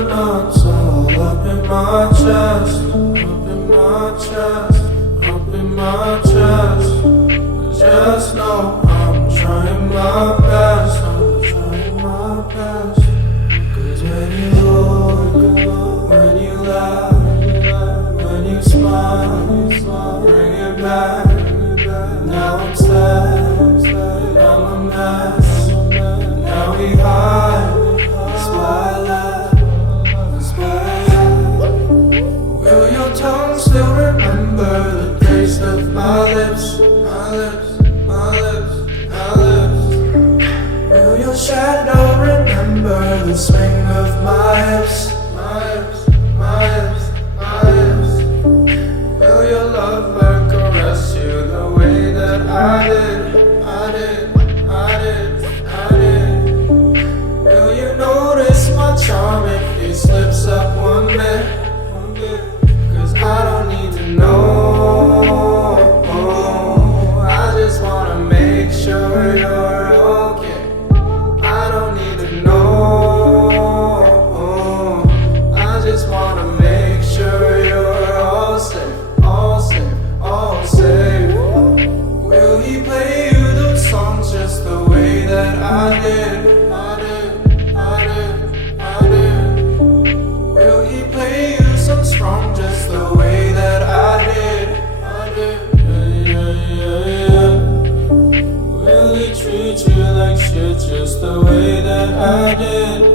Knots all up in my chest, up in my chest, up in my chest. Just know I'm trying my best, I'm trying my best. Cause when you look, when you laugh, when you smile, bring it back. Now I'm sad, I'm a mess. Now we hide, that's why I laugh. Will your tongue still remember the taste of my lips, my lips, my lips, my lips? Will your shadow remember the swing of my hips, my hips, my hips, my hips? Will your lover caress you the way that I did, I did, I did, I did? Will you notice my charm if he slips up one bit? I don't need to know, I just wanna make sure you're okay. I don't need to know, I just wanna make sure you're all safe, all safe, all safe. Will he play you those songs just the way that I did, I did, I did, I did? Will he play you some strong just the way that I did, I did, yeah, yeah, yeah. Will he treat you like shit just the way that I did?